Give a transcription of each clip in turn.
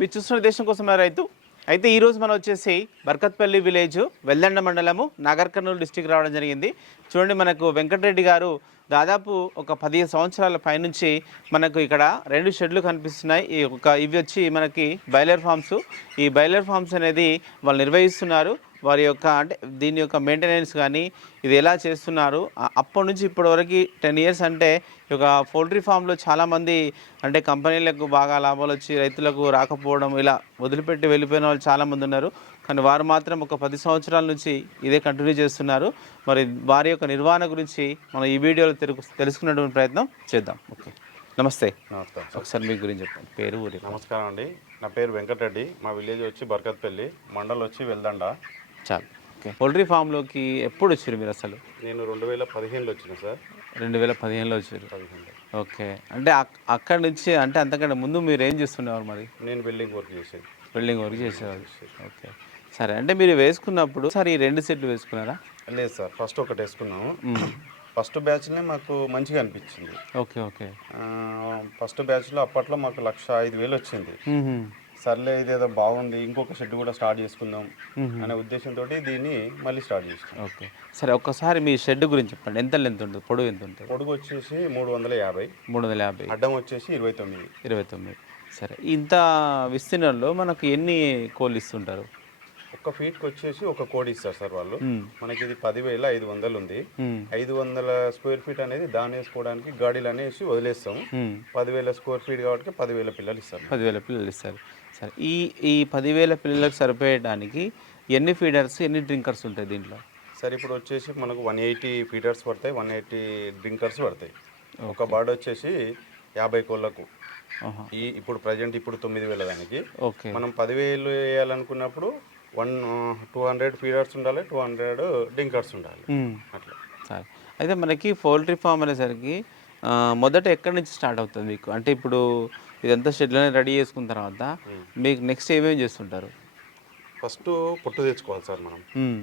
మీరు చూస్తున్న దేశం కోసం రైతు. అయితే ఈరోజు మనం వచ్చేసి బర్కత్పల్లి విలేజ్ వెల్దండ మండలము నాగర్ కర్నూలు డిస్టిక్ రావడం జరిగింది. చూడండి, మనకు వెంకటరెడ్డి గారు దాదాపు ఒక 15 సంవత్సరాల పైనుంచి మనకు ఇక్కడ 2 షెడ్లు కనిపిస్తున్నాయి. ఇవి వచ్చి మనకి బాయిలర్ ఫామ్స్. ఈ బాయిలర్ ఫామ్స్ అనేది వాళ్ళు నిర్వహిస్తున్నారు. వారి యొక్క అంటే దీని యొక్క మెయింటెనెన్స్ కానీ ఇది ఎలా చేస్తున్నారు అప్పటి నుంచి ఇప్పటివరకు 10 ఇయర్స్. అంటే ఒక పౌల్ట్రీ ఫామ్లో చాలామంది అంటే కంపెనీలకు బాగా లాభాలు వచ్చి రైతులకు రాకపోవడం, ఇలా వదిలిపెట్టి వెళ్ళిపోయిన వాళ్ళు చాలామంది ఉన్నారు. కానీ వారు మాత్రం ఒక 10 సంవత్సరాల నుంచి ఇదే కంటిన్యూ చేస్తున్నారు. మరి వారి యొక్క నిర్వహణ గురించి మనం ఈ వీడియోలో తెలుసుకునేటువంటి ప్రయత్నం చేద్దాం. ఓకే, నమస్తే. నమస్కారం. ఒకసారి మీ గురించి చెప్పండి, పేరు ఊరి. నమస్కారం అండి, నా పేరు వెంకటరెడ్డి. మా విలేజ్ వచ్చి బర్కత్పల్లి, మండల్ వచ్చి వెల్దండ. చాలు. ఓకే, పౌల్ట్రీ ఫామ్లోకి ఎప్పుడు వచ్చారు మీరు అసలు? నేను 2015లో వచ్చిన సార్. 2015లో వచ్చారు. ఓకే, అంటే అక్కడి నుంచి అంటే అంతకంటే ముందు మీరు ఏం చేస్తుండేవారు మరి? నేను బిల్డింగ్ వర్క్ చేసేది. బిల్డింగ్ వర్క్ చేసేవారు. ఓకే, సరే. అంటే మీరు వేసుకున్నప్పుడు సార్ ఈ 2 సెట్లు వేసుకున్నారా? లేదు సార్, ఫస్ట్ ఒకటి వేసుకున్నాము. ఫస్ట్ బ్యాచ్నే మాకు మంచిగా అనిపించింది. Okay okay. ఫస్ట్ బ్యాచ్లో అప్పట్లో మాకు 1,05,000 వచ్చింది. సర్లే, ఇదేదో బాగుంది, ఇంకొక షెడ్ కూడా స్టార్ట్ చేసుకుందాం అనే ఉద్దేశంతో దీన్ని మళ్ళీ స్టార్ట్ చేసాం. ఓకే, సరే. ఒక్కసారి మీ షెడ్ గురించి చెప్పండి. ఎంత లెంత్ ఉంటుంది, పొడవు ఎంత ఉంటుంది? పొడుగు వచ్చేసి 350, 350, అడ్డం వచ్చేసి 29. సరే, ఇంత విస్తీర్ణంలో మనకు ఎన్ని కోళ్ళు ఇస్తుంటారు? ఒక్క ఫీట్కి వచ్చేసి ఒక కోడి ఇస్తారు సార్ వాళ్ళు. మనకి ఇది 10,500 ఉంది. 500 స్క్వేర్ ఫీట్ అనేది దాని వేసుకోవడానికి గాడీలు అనేసి వదిలేస్తాము. 10,000 స్క్వేర్ ఫీట్ కాబట్టి 10,000 పిల్లలు ఇస్తారు. 10,000 పిల్లలు ఇస్తారు. సరే, ఈ 10,000 పిల్లలకు సరిపోయడానికి ఎన్ని ఫీడర్స్, ఎన్ని డ్రింకర్స్ ఉంటాయి దీంట్లో? సార్, ఇప్పుడు వచ్చేసి మనకు 180 ఫీడర్స్ పడతాయి, 180 డ్రింకర్స్ పడతాయి. ఒక బాడ్ వచ్చేసి 50 కోళ్ళకు. ఇప్పుడు ప్రజెంట్ 9,000 దానికి. ఓకే, మనం 10,000 వేయాలనుకున్నప్పుడు 200 ఫీడర్స్ ఉండాలి, 200 డ్రింకర్స్ ఉండాలి. అట్లా. సరే, అయితే మనకి పౌల్ట్రీ ఫామ్ అనేసరికి మొదట ఎక్కడి నుంచి స్టార్ట్ అవుతుంది మీకు? అంటే ఇప్పుడు ఇదంతా షెడ్లోనే రెడీ చేసుకున్న తర్వాత మీకు నెక్స్ట్ ఏమేమి చేస్తుంటారు? ఫస్ట్ పొట్టు తెచ్చుకోవాలి సార్. మనం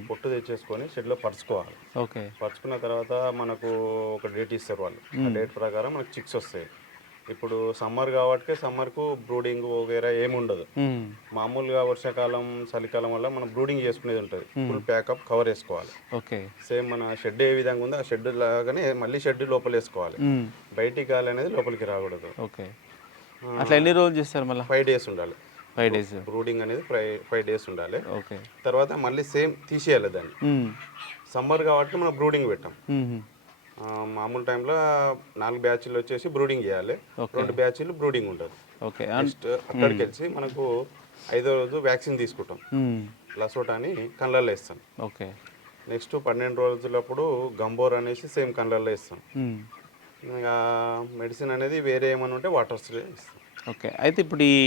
పొట్టు తెచ్చేసుకొని షెడ్లో పరుచుకోవాలి. ఓకే, పరుచుకున్న తర్వాత మనకు ఒక డేట్ ఇస్తారు వాళ్ళు. ఆ డేట్ ప్రకారం మనకు చిక్స్ వస్తాయి. ఇప్పుడు సమ్మర్ కాబట్టి సమ్మర్కు బ్రూడింగ్ వగేరా ఏమి ఉండదు. మామూలుగా వర్షాకాలం, చలికాలం వల్ల మనం బ్రూడింగ్ చేసుకునేది ఉంటుంది. ఫుల్ ప్యాకప్ కవర్ వేసుకోవాలి. ఓకే, సేమ్ మన షెడ్ ఏ విధంగా ఉందో ఆ షెడ్ లాగానే మళ్ళీ షెడ్ లోపల వేసుకోవాలి. బయటికి గాలి అనేది లోపలికి రాకూడదు. ఓకే, అట్లా ఎన్ని రోజులు చేస్తారు? మళ్ళీ 5 days ఉండాలి. 5 days బ్రూడింగ్ అనేది 5 days ఉండాలి. ఓకే, తర్వాత మళ్ళీ సేమ్ తీసేయాలి దాన్ని. సమ్మర్ కాబట్టి మనం బ్రూడింగ్ పెట్టాం. మామూలు టైంలో 4 బ్యాచ్లు వచ్చేసి బ్రూడింగ్ చేయాలి, 2 బ్యాచ్లు బ్రూడింగ్ ఉంటుంది. ఓకే, నెక్స్ట్ అక్కడికి వచ్చి మనకు 5వ రోజు వ్యాక్సిన్ తీసుకుంటాం. లసోటా అని కళ్ళల్లో వేస్తాం. ఓకే, నెక్స్ట్ 12 రోజులప్పుడు గంబోర్ అనేసి సేమ్ కళ్ళల్లో వేస్తాం. ఇంకా మెడిసిన్ అనేది వేరే ఏమైనా ఉంటే వాటర్స్ ఇస్తాం. ఓకే, అయితే ఇప్పుడు ఈ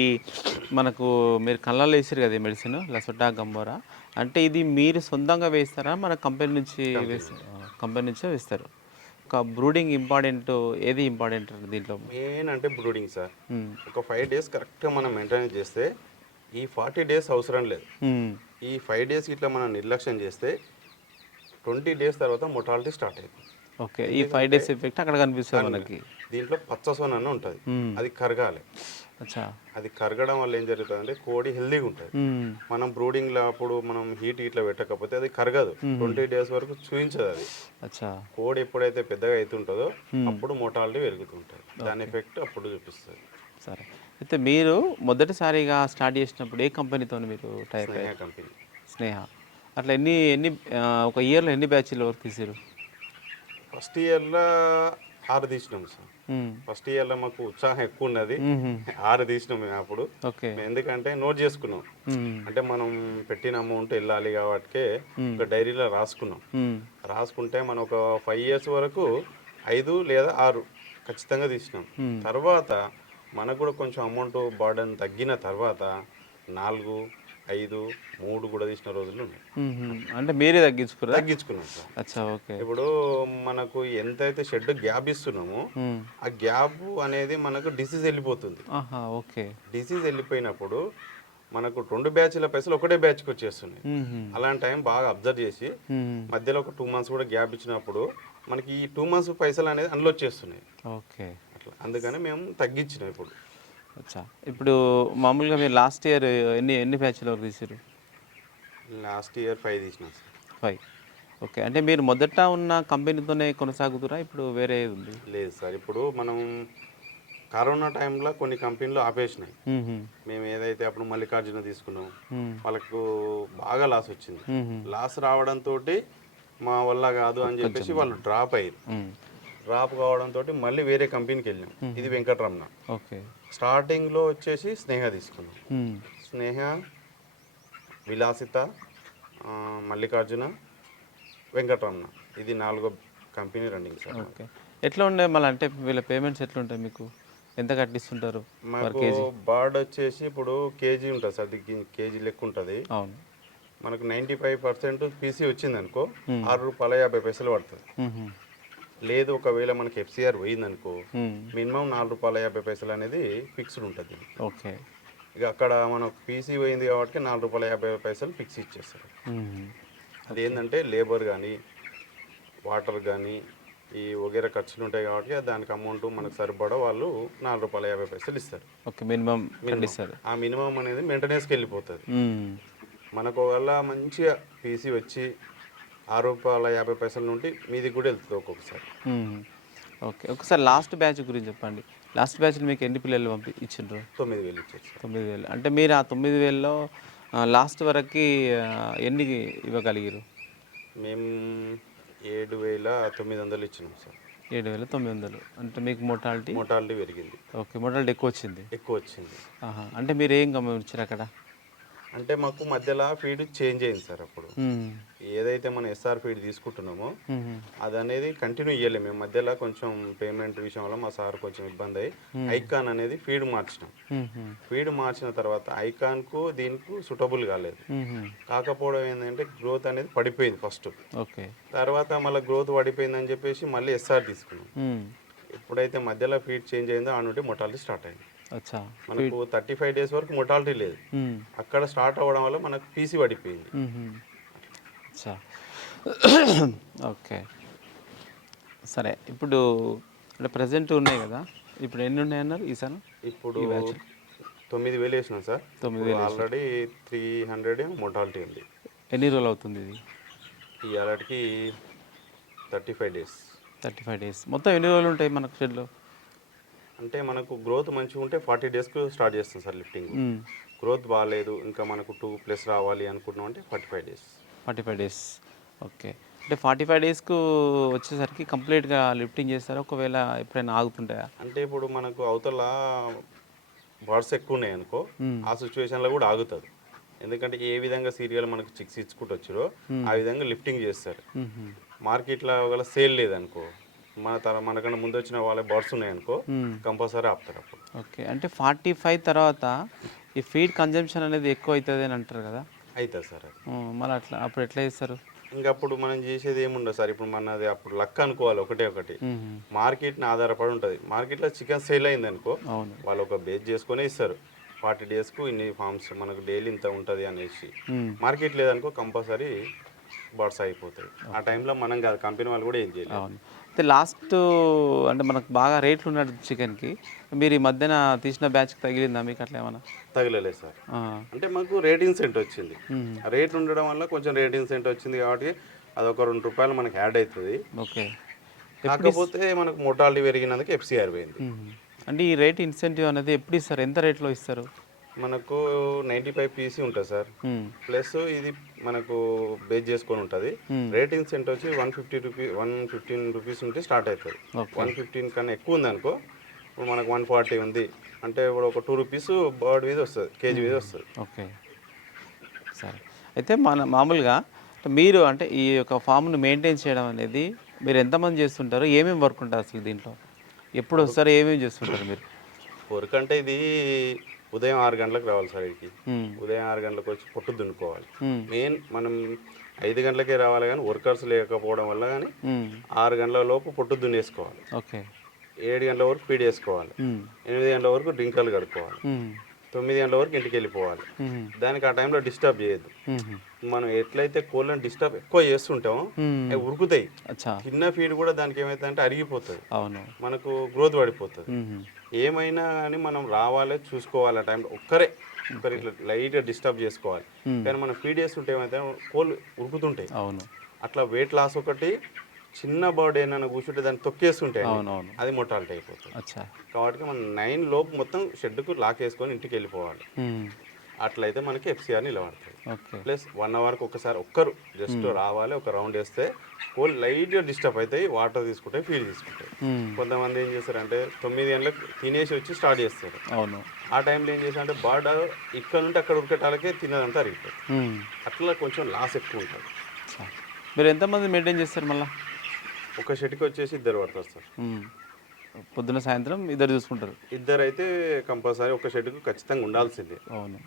మనకు మీరు కళ్ళల్లో వేసారు కదా మెడిసిన్ లసోటా, గంబోరా, అంటే ఇది మీరు సొంతంగా వేస్తారా మన కంపెనీ నుంచి కంపెనీ నుంచే వేస్తారు? ఒక బ్రూడింగ్ ఇంపార్టెంట్, ఏది ఇంపార్టెంట్ దీంట్లో? మెయిన్ అంటే బ్రూడింగ్ సార్. ఒక 5 days కరెక్ట్గా మనం మెయింటైన్ చేస్తే ఈ 40 days అవసరం లేదు. ఈ 5 days ఇట్లా మనం నిర్లక్ష్యం చేస్తే 20 days తర్వాత మొటాలిటీ స్టార్ట్ అవుతుంది. ఓకే, ఈ 5 days ఎఫెక్ట్ అక్కడ కనిపిస్తుంది మనకి. దీంట్లో పచ్చసోన అని ఉంటుంది, అది కరగాలి. అది కరగడం వల్ల ఏం జరుగుతుంది అంటే కోడి హెల్దీగా ఉంటుంది. మనం బ్రూడింగ్ అప్పుడు మనం హీట్ ఇట్లా పెట్టకపోతే అది కరగదు. 20 days వరకు చూపించదు అది. కోడి ఎప్పుడైతే పెద్దగా అవుతుంటుందో అప్పుడు మోటాలిటీ పెరుగుతుంటుంది. దాని ఎఫెక్ట్ అప్పుడు చూపిస్తుంది. సరే, అయితే మీరు మొదటిసారిగా స్టార్ట్ చేసినప్పుడు ఏ కంపెనీతో మీరు టైప్? స్నేహ కంపెనీ. స్నేహ. అట్లా ఎన్ని ఒక ఇయర్లో ఎన్ని బ్యాచ్ల వరకు తీసారు? ఫస్ట్ ఇయర్లో 6 తీసినాం సార్. ఫస్ట్ ఇయర్లో మాకు ఉత్సాహం ఎక్కువ ఉన్నది. 6 తీసినాం మేము అప్పుడు. ఎందుకంటే నోట్ చేసుకున్నాం, అంటే మనం పెట్టిన అమౌంట్ వెళ్ళాలి కాబట్టి ఒక డైరీలో రాసుకున్నాం. రాసుకుంటే మనం ఒక 5 years వరకు 5 లేదా 6 ఖచ్చితంగా తీసినాం. తర్వాత మనకు కూడా కొంచెం అమౌంట్ బర్డన్ తగ్గిన తర్వాత 4, 5, 3 కూడా తీసిన రోజులు ఉన్నాయి. అంటే మీరే తగ్గించుకున్నాం సార్. అచ్చా, ఓకే. ఇప్పుడు మనకు ఎంతైతే షెడ్ గ్యాప్ ఇస్తున్నామో ఆ గ్యాప్ అనేది మనకు డిసీజ్ వెళ్ళిపోతుంది. ఓకే, డిసీజ్ వెళ్ళిపోయినప్పుడు మనకు 2 బ్యాచ్ల పైసలు ఒకటే బ్యాచ్కి వచ్చేస్తున్నాయి. అలాంటి టైం బాగా అబ్జర్వ్ చేసి మధ్యలో ఒక 2 months కూడా గ్యాప్ ఇచ్చినప్పుడు మనకి ఈ 2 months పైసలు అనేది అందులో వచ్చేస్తున్నాయి. ఓకే, అట్లా అందుకని మేము తగ్గించినాం ఇప్పుడు. అచ్చా. ఇప్పుడు మామూలుగా మీరు లాస్ట్ ఇయర్ ఎన్ని బ్యాచ్ల వరకు తీసారు? లాస్ట్ ఇయర్ 5 తీసినాం సార్. 5. ఓకే. అంటే మీరు మొదట ఉన్న కంపెనీతోనే కొనసాగుతురా ఇప్పుడు వేరే ఏది ఉంది? లేదు సార్, ఇప్పుడు మనం కరోనా టైంలో కొన్ని కంపెనీలు ఆపేసినాయి. మేము ఏదైతే అప్పుడు మల్లికార్జున తీసుకున్నాం, వాళ్ళకు బాగా లాస్ వచ్చింది. లాస్ రావడంతో మా వల్ల కాదు అని చెప్పేసి వాళ్ళు డ్రాప్ అయ్యారు. డ్రాప్ కావడంతో మళ్ళీ వేరే కంపెనీకి వెళ్ళాం. ఇది వెంకటరమణ. ఓకే. స్టార్టింగ్లో వచ్చేసి స్నేహ తీసుకున్నాం. స్నేహ, విలాసిత, మల్లికార్జున, వెంకటరమణ, ఇది 4వ కంపెనీ రన్నింగ్ సార్. ఓకే. ఎట్లా ఉండే మళ్ళీ, అంటే వీళ్ళ పేమెంట్స్ ఎట్లా ఉంటాయి మీకు? ఎంత కట్టిస్తుంటారు? మాకు బార్డ్ వచ్చేసి ఇప్పుడు కేజీ ఉంటుంది సార్, అది కేజీ లెక్క ఉంటుంది. అవును. మనకు 95% పీసీ వచ్చింది అనుకో ₹6.50 పడుతుంది. లేదు ఒకవేళ మనకి ఎఫ్సిఆర్ పోయిందనుకో మినిమం ₹4.50 అనేది ఫిక్స్డ్ ఉంటుంది. ఓకే. ఇక అక్కడ మనకు పీసీ పోయింది కాబట్టి ₹4.50 ఫిక్స్ ఇచ్చేస్తారు. అది ఏంటంటే లేబర్ కానీ వాటర్ కానీ ఈ వగేరా ఖర్చులు ఉంటాయి కాబట్టి దానికి అమౌంట్ మనకు సరిపడా వాళ్ళు ₹4.50 ఇస్తారు. ఓకే. మినిమం ఇస్తారు. ఆ మినిమం అనేది మెయింటెనెన్స్కి వెళ్ళిపోతుంది. మనకు ఒకవేళ మంచిగా పీసీ వచ్చి ₹6.50 నుండి మీది కూడా వెళ్తుంది ఒక్కొక్కసారి. ఓకే. ఒకసారి లాస్ట్ బ్యాచ్ గురించి చెప్పండి. లాస్ట్ బ్యాచ్లో మీకు ఎన్ని పిల్లలు ఇచ్చిండ్రు? 9,000 ఇచ్చేసి. 9,000. అంటే మీరు ఆ 9,000లో లాస్ట్ వరకు ఎన్ని ఇవ్వగలిగారు? మేము 7,900 ఇచ్చినాం సార్. 7,900. అంటే మీకు మోటాలిటీ పెరిగింది. ఓకే. మోటాలిటీ ఎక్కువ వచ్చింది. అంటే మీరు ఏం గమనించారు అక్కడ? అంటే మాకు మధ్యలో ఫీడ్ చేంజ్ అయింది సార్. అప్పుడు ఏదైతే మనం ఎస్ఆర్ ఫీడ్ తీసుకుంటున్నామో అది అనేది కంటిన్యూ ఇవ్వలేము. మేము మధ్యలో కొంచెం పేమెంట్ విషయంలో మా సార్ కొంచెం ఇబ్బంది అయ్యి ఐకాన్ అనేది ఫీడ్ మార్చినాం. ఫీడ్ మార్చిన తర్వాత ఐకాన్కు దీనికి సూటబుల్ కాలేదు. కాకపోవడం ఏంటంటే గ్రోత్ అనేది పడిపోయింది ఫస్ట్. ఓకే. తర్వాత మళ్ళీ గ్రోత్ పడిపోయిందని చెప్పేసి మళ్ళీ ఎస్ఆర్ తీసుకున్నాం. ఎప్పుడైతే మధ్యలో ఫీడ్ చేంజ్ అయిందో ఆ నుండి మొటాలిటీ స్టార్ట్ అయింది. మనకు 35 డేస్ వరకు మొటాలిటీ లేదు. అక్కడ స్టార్ట్ అవ్వడం వల్ల మనకు పీసీ పడిపోయింది. ఓకే. సరే. ఇప్పుడు అంటే ప్రజెంట్ ఉన్నాయి కదా, ఇప్పుడు ఎన్ని ఉన్నాయన్నారు ఈసారి? ఇప్పుడు 9,000 వేసినాం సార్. 9,000 ఆల్రెడీ 300 మొటాలిటీ ఉంది. ఎన్ని రోజులు అవుతుంది ఇది? ఈ ఆల్రెడీకి 35 డేస్. 35 డేస్. మొత్తం ఎన్ని రోజులు ఉంటాయి మనకు షెడ్లో? అంటే మనకు గ్రోత్ మంచిగా ఉంటే 40 డేస్కు స్టార్ట్ చేస్తాం సార్ లిఫ్టింగ్. గ్రోత్ బాగాలేదు, ఇంకా మనకు 2+ రావాలి అనుకున్నాం అంటే 45 డేస్. 45 డేస్. ఓకే. అంటే 45 డేస్కు వచ్చేసరికి కంప్లీట్గా లిఫ్టింగ్ చేస్తారా? ఒకవేళ ఎప్పుడైనా ఆగుతుంటాయా? అంటే ఇప్పుడు మనకు అవతల బర్డ్స్ ఎక్కువ ఉన్నాయి అనుకో ఆ సిచ్యువేషన్లో కూడా ఆగుతుంది. ఎందుకంటే ఏ విధంగా సీరియల్ మనకు చిక్స్ ఇచ్చుకుంటూ వచ్చారో ఆ విధంగా లిఫ్టింగ్ చేస్తారు. మార్కెట్లో ఒకవేళ సేల్ లేదనుకో మనకన్నా ముందు వచ్చిన వాళ్ళ బర్డ్స్ ఉన్నాయనుకో కంపల్సరీ ఆపుతారు అప్పుడు. ఓకే. అంటే 45 తర్వాత ఈ ఫీడ్ కన్జంప్షన్ అనేది ఎక్కువ అవుతుంది అని అంటారు కదా? అవుతుంది సార్. అది మళ్ళీ అప్పుడు ఎట్లా చేస్తారు? ఇంకా అప్పుడు మనం చేసేది ఏముండదు సార్. ఇప్పుడు మనది అప్పుడు లక్ అనుకోవాలి. ఒకటి మార్కెట్ని ఆధారపడి ఉంటుంది. మార్కెట్లో చికెన్ సేల్ అయింది అనుకో వాళ్ళు ఒక బేస్ చేసుకునే ఇస్తారు. 40 డేస్కు ఇన్ని ఫార్మ్స్ మనకు డైలీ ఇంత ఉంటుంది అనేసి. మార్కెట్ లేదనుకో కంపల్సరీ బర్డ్స్ అయిపోతాయి. ఆ టైంలో మనం కాదు, కంపెనీ వాళ్ళు కూడా ఏం చేయలేదు. అయితే లాస్ట్ అంటే మనకు బాగా రేట్లు ఉన్నట్టు చికెన్కి మీరు ఈ మధ్యన తీసిన బ్యాచ్కి తగిలిందా మీకు అట్లా ఏమన్నా? తగలలేదు సార్. అంటే మాకు రేట్ ఇన్సెంట్ వచ్చింది. రేట్ ఉండడం వల్ల కొంచెం రేట్ ఇన్సెంట్ వచ్చింది కాబట్టి అదొక ₹2 మనకి యాడ్ అవుతుంది. ఓకే. కాకపోతే మనకు మొటాలిటీ పెరిగినందుకు ఎఫ్సిఆర్ పోయింది. అంటే ఈ రేట్ ఇన్సెంటివ్ అనేది ఎప్పుడు ఇస్తారు? ఎంత రేట్లో ఇస్తారు? మనకు 95 పీసీ ఉంటుంది సార్. ప్లస్ ఇది మనకు బేస్ చేసుకొని ఉంటుంది. రేట్ ఇన్సెంట్ వచ్చి ₹115 ఉంటే స్టార్ట్ అవుతుంది. 115 కన్నా ఎక్కువ ఉంది అనుకో, ఇప్పుడు మనకు 140 ఉంది అంటే ఇప్పుడు ఒక ₹2 బర్డ్ మీద వస్తుంది, కేజీ మీద వస్తుంది. ఓకే. సరే. అయితే మామూలుగా మీరు అంటే ఈ యొక్క ఫామ్ను మెయింటైన్ చేయడం అనేది మీరు ఎంతమంది చేస్తుంటారు? ఏమేమి వర్క్ ఉంటుంది అసలు దీంట్లో? ఎప్పుడు వస్తారు? ఏమేమి చేస్తుంటారు మీరు? వర్క్ అంటే ఇది ఉదయం 6 గంటలకు రావాలి సార్. ఇక్కడికి ఉదయం 6 గంటలకు వచ్చి పొట్టు దున్నుకోవాలి. మెయిన్ మనం 5 గంటలకే రావాలి, కానీ వర్కర్స్ లేకపోవడం వల్ల కానీ 6 గంటల లోపు పొట్టు దున్నేసుకోవాలి. ఓకే. 7 గంటల వరకు ఫీడ్ వేసుకోవాలి. 8 గంటల వరకు డ్రింకర్లు కడుక్కోవాలి. 9 గంటల వరకు ఇంటికి వెళ్ళిపోవాలి. దానికి ఆ టైంలో డిస్టర్బ్ చేయొద్దు. మనం ఎట్లయితే కోళ్ళని డిస్టర్బ్ ఎక్కువ చేస్తుంటామో అవి ఉరుకుతాయి. చిన్న ఫీడ్ కూడా దానికి ఏమైతుందంటే అరిగిపోతుంది, మనకు గ్రోత్ పడిపోతుంది. ఏమైనా అని మనం రావాలి, చూసుకోవాలి. ఆ టైంలో ఒక్కరు ఇట్లా లైట్గా డిస్టర్బ్ చేసుకోవాలి. కానీ మనం ఫీడ్ చేస్తుంటే ఏమైతే కోళ్ళు ఉరుకుతుంటాయి. అట్లా వెయిట్ లాస్ ఒకటి, చిన్న బర్డ్ ఏమైనా కూర్చుంటే దాన్ని తొక్కేస్తుంటే అది మొటాలిటీ అయిపోతుంది. కాబట్టి మనం 9 లోపు మొత్తం షెడ్కు లాక్ వేసుకొని ఇంటికి వెళ్ళిపోవాలి. అట్లయితే మనకి ఎఫ్సిఆర్ నిలబడుతుంది. ప్లస్ 1 అవర్కి ఒకసారి ఒక్కరు జస్ట్ రావాలి, ఒక రౌండ్ వేస్తే కోళ్ళు లైట్గా డిస్టర్బ్ అవుతాయి, వాటర్ తీసుకుంటాయి, ఫీడ్ తీసుకుంటాయి. కొంతమంది ఏం చేస్తారంటే 9 గంటలకు తినేసి వచ్చి స్టార్ట్ చేస్తారు. ఆ టైంలో ఏం చేస్తారంటే బర్డ్ ఇక్కడ నుండి అక్కడ ఉరికేటాలకే తినదంతా అరిగిపోతుంది. అట్లా కొంచెం లాస్ ఎక్కువ ఉంటుంది. మీరు ఎంతమంది మెయింటైన్ చేస్తారు? మళ్ళీ ఒక షెడ్కి వచ్చేసి 2 పడతారు సార్. పొద్దున సాయంత్రం 2 చూసుకుంటారు. 2 అయితే కంపల్సరీ ఒక షెడ్కు ఖచ్చితంగా ఉండాల్సిందే. అవును.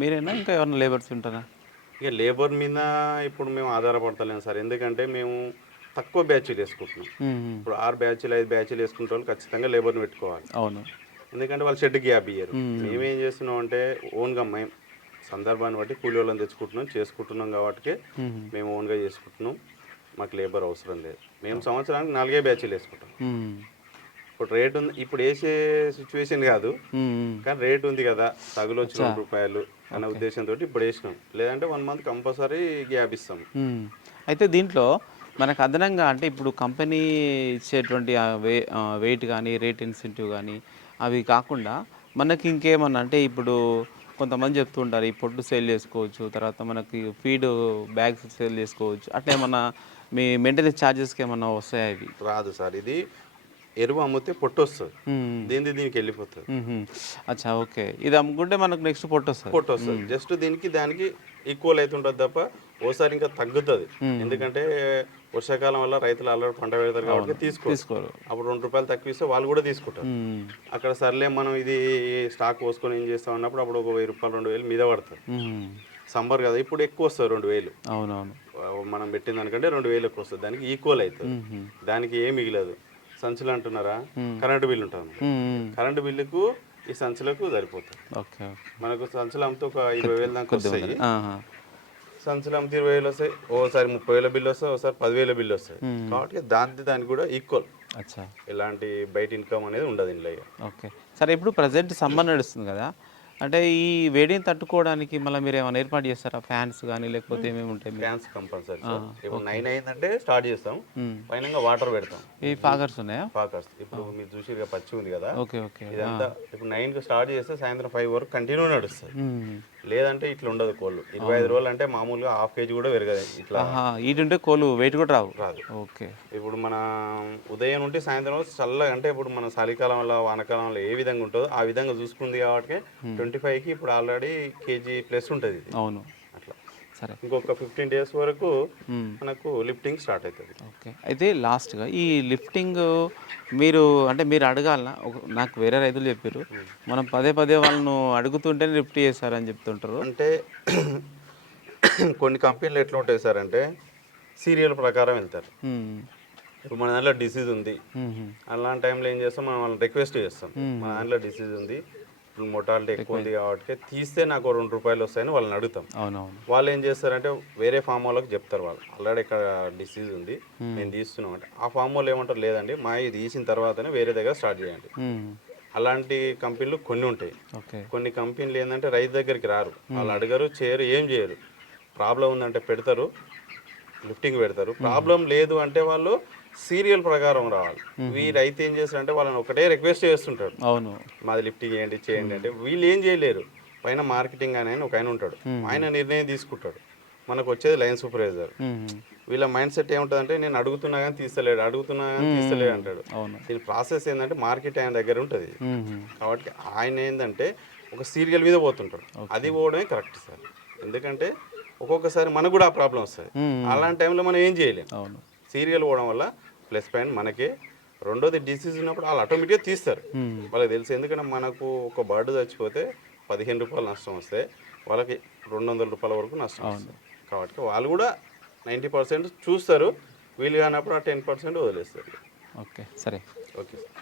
మీరేనా ఇంకా ఎవరైనా లేబర్స్ ఉంటారా? ఇక లేబర్ మీద ఇప్పుడు మేము ఆధారపడతలేము సార్, ఎందుకంటే మేము తక్కువ బ్యాచ్లు వేసుకుంటున్నాం. ఇప్పుడు 6 బ్యాచ్లు 5 బ్యాచ్లు వేసుకుంటే వాళ్ళు ఖచ్చితంగా లేబర్ని పెట్టుకోవాలి. అవును, ఎందుకంటే వాళ్ళు షెడ్కి గ్యాప్ ఇయ్యరు. మేమేం చేస్తున్నాం అంటే ఓన్గా మేము సందర్భాన్ని బట్టి కూలి వాళ్ళని తెచ్చుకుంటున్నాం, చేసుకుంటున్నాం. కాబట్టి మేము ఓన్గా చేసుకుంటున్నాం, మాకు లేబర్ అవసరం లేదు. మేము సంవత్సరానికి 4 బ్యాచ్లు వేసుకుంటాం. ఇప్పుడు రేట్ ఉంది, ఇప్పుడు వేసే సిచ్యువేషన్ కాదు, కానీ రేట్ ఉంది కదా, తగులు వచ్చి ₹2 అన్న ఉద్దేశంతో ఇప్పుడు వేసినాం. లేదంటే 1 మంత్ కంపల్సరీ గ్యాప్ ఇస్తాం. అయితే దీంట్లో మనకు అదనంగా అంటే ఇప్పుడు కంపెనీ ఇచ్చేటువంటి వెయిట్ కానీ రేట్ ఇన్సెంటివ్ కానీ అవి కాకుండా మనకి ఇంకేమన్నా అంటే ఇప్పుడు కొంతమంది చెప్తుంటారు ఈ పొట్టు సేల్ చేసుకోవచ్చు, తర్వాత మనకి ఫీడ్ బ్యాగ్స్ సేల్ చేసుకోవచ్చు, అట్లా ఏమన్నా మీ మెయింటెనెన్స్ ఛార్జెస్కి ఏమన్నా వస్తాయా? ఇవి రాదు సార్, ఇది ఎరువు అమ్మితే పొట్టు వస్తుంది, దీనికి వెళ్ళిపోతుంది. అచ్చా, ఓకే. ఇది అమ్ముకుంటే మనకు నెక్స్ట్ పొట్టు వస్తుంది. జస్ట్ దానికి ఈక్వల్ అవుతుంటుంది తప్ప ఓసారి ఇంకా తగ్గుతుంది. ఎందుకంటే వర్షాకాలం వల్ల రైతులు ఆల్రెడీ పంట పెడతారు కాబట్టి తీసుకోరు. అప్పుడు ₹2 తక్కువ ఇస్తే వాళ్ళు కూడా తీసుకుంటారు. అక్కడ సర్లే మనం ఇది స్టాక్ పోసుకొని ఏం చేస్తాం అన్నప్పుడు అప్పుడు ఒక ₹1000 2,000 మీద పడుతుంది. సమ్మర్ కదా, ఇప్పుడు ఎక్కువ వస్తుంది 2,000. అవునవును, మనం పెట్టిన దానికంటే 2,000 ఎక్కువ వస్తుంది, దానికి ఈక్వల్ అవుతుంది. దానికి ఏం మిగిలదు. సంచులు అంటున్నారా, కరెంటు బిల్లు ఉంటుంది, కరెంటు బిల్లుకు ఈ సంచులకు సరిపోతుంది. మనకు సంచులు అమ్మితే ఒక 20,000 దాకా వస్తాయి. సంచులు అమ్మితే 20,000 వస్తాయి, ఓసారి 30,000 బిల్లు వస్తాయి, ఒకసారి 10,000 బిల్లు వస్తాయి. కాబట్టి దానికి కూడా ఈక్వల్, ఎలాంటి బయట ఇన్కమ్ అనేది ఉండదు ఇంట్లో. ఓకే. సరే, ఇప్పుడు ప్రజెంట్ సమ్మర్ నడుస్తుంది కదా, అంటే ఈ వేడిని తట్టుకోవడానికి మళ్ళీ మీరు ఏమైనా ఏర్పాటు చేస్తారా? ఫ్యాన్స్ కానీ లేకపోతే ఏమేమి ఉంటాయి? Fans compulsory. ఇప్పుడు 9 అయిందంటే స్టార్ట్ చేస్తాం, పైన వాటర్ పెడతాం. ఈ ఫాగర్స్ ఉన్నాయా? ఫాగర్స్ ఇప్పుడు మీరు చూసి పచ్చి ఉంది కదా, ఇదంతా ఇప్పుడు 9కి స్టార్ట్ చేస్తే సాయంత్రం 5 వరకు కంటిన్యూ నడుస్తుంది. లేదంటే ఇట్లా ఉండదు కోళ్ళు. 25 రోజులు అంటే మామూలుగా ½ kg కూడా పెరగదు. ఇట్లా ఇటుంటే కోళ్ళు వెయిట్ కూడా రాదు. ఓకే. ఇప్పుడు మన ఉదయం నుండి సాయంత్రం చల్లగా, అంటే ఇప్పుడు మన చలికాలం వల్ల వానకాలంలో ఏ విధంగా ఉంటుందో ఆ విధంగా చూసుకుంది కాబట్టి 25కి ఇప్పుడు ఆల్రెడీ కేజీ ప్లస్ ఉంటుంది. అవును, అట్లా. సరే, ఇంకొక 15 days వరకు మనకు లిఫ్టింగ్ స్టార్ట్ అవుతుంది. ఓకే. అయితే లాస్ట్గా ఈ లిఫ్టింగ్ మీరు అడగాలనా? నాకు వేరే రైతులు చెప్పారు, మనం పదే వాళ్ళను అడుగుతుంటేనే లిఫ్ట్ చేస్తారని చెప్తుంటారు. అంటే కొన్ని కంపెనీలు ఎట్లా ఉంటాయి సార్ అంటే సీరియల్ ప్రకారం వెళ్తారు. ఇప్పుడు మన దాంట్లో డిసీజ్ ఉంది, అలాంటి టైంలో ఏం చేస్తాం, మనం వాళ్ళని రిక్వెస్ట్ చేస్తాం, మన దాంట్లో డిసీజ్ ఉంది, మొటాలిటీ ఎక్కువ ఉంది కాబట్టి తీస్తే నాకు ₹2 వస్తాయని వాళ్ళని అడుగుతాం. వాళ్ళు ఏం చేస్తారంటే వేరే ఫామ్ వాళ్ళకి చెప్తారు, వాళ్ళు ఆల్రెడీ ఇక్కడ డిసీజ్ ఉంది నేను తీస్తున్నాం అంటే, ఆ ఫామ్ వాళ్ళు ఏమంటారు, లేదండి మా ఇది తీసిన తర్వాతనే వేరే దగ్గర స్టార్ట్ చేయండి. అలాంటి కంపెనీలు కొన్ని ఉంటాయి. కొన్ని కంపెనీలు ఏంటంటే రైతు దగ్గరికి రారు, వాళ్ళు అడగరు, చేయరు, ఏం చేయరు. ప్రాబ్లం ఉందంటే పెడతారు, లిఫ్టింగ్ పెడతారు. ప్రాబ్లం లేదు అంటే వాళ్ళు సీరియల్ ప్రకారం రావాలి. వీళ్ళు రైతు ఏం చేస్తారంటే వాళ్ళని ఒకటే రిక్వెస్ట్ చేస్తుంటాడు, అవును మాది లిఫ్టింగ్ చేయండి అంటే వీళ్ళు ఏం చేయలేరు. పైన మార్కెటింగ్ అని ఒక ఆయన ఉంటాడు, ఆయన నిర్ణయం తీసుకుంటాడు. మనకు వచ్చేది లైన్ సూపర్వైజర్. వీళ్ళ మైండ్ సెట్ ఏముంటుందంటే నేను అడుగుతున్నా కానీ తీస్తలేడు అంటాడు. దీని ప్రాసెస్ ఏంటంటే మార్కెట్ ఆయన దగ్గర ఉంటుంది కాబట్టి ఆయన ఏంటంటే ఒక సీరియల్ మీద పోతుంటాడు. అది పోవడమే కరెక్ట్ సార్, ఎందుకంటే ఒక్కొక్కసారి మనకు కూడా ఆ ప్రాబ్లం వస్తుంది. అలాంటి టైంలో మనం ఏం చేయలేము. సీరియల్ పోవడం వల్ల ప్లస్ పాయింట్ మనకే. రెండోది డిసీజ్ ఉన్నప్పుడు వాళ్ళు ఆటోమేటిక్గా తీస్తారు, వాళ్ళకి తెలుసు. ఎందుకంటే మనకు ఒక బర్డ్ చచ్చిపోతే ₹15 నష్టం వస్తే వాళ్ళకి ₹200 వరకు నష్టం వస్తుంది. కాబట్టి వాళ్ళు కూడా 90% చూస్తారు, వీలు కానప్పుడు ఆ 10% వదిలేస్తారు. ఓకే, సరే, ఓకే సార్.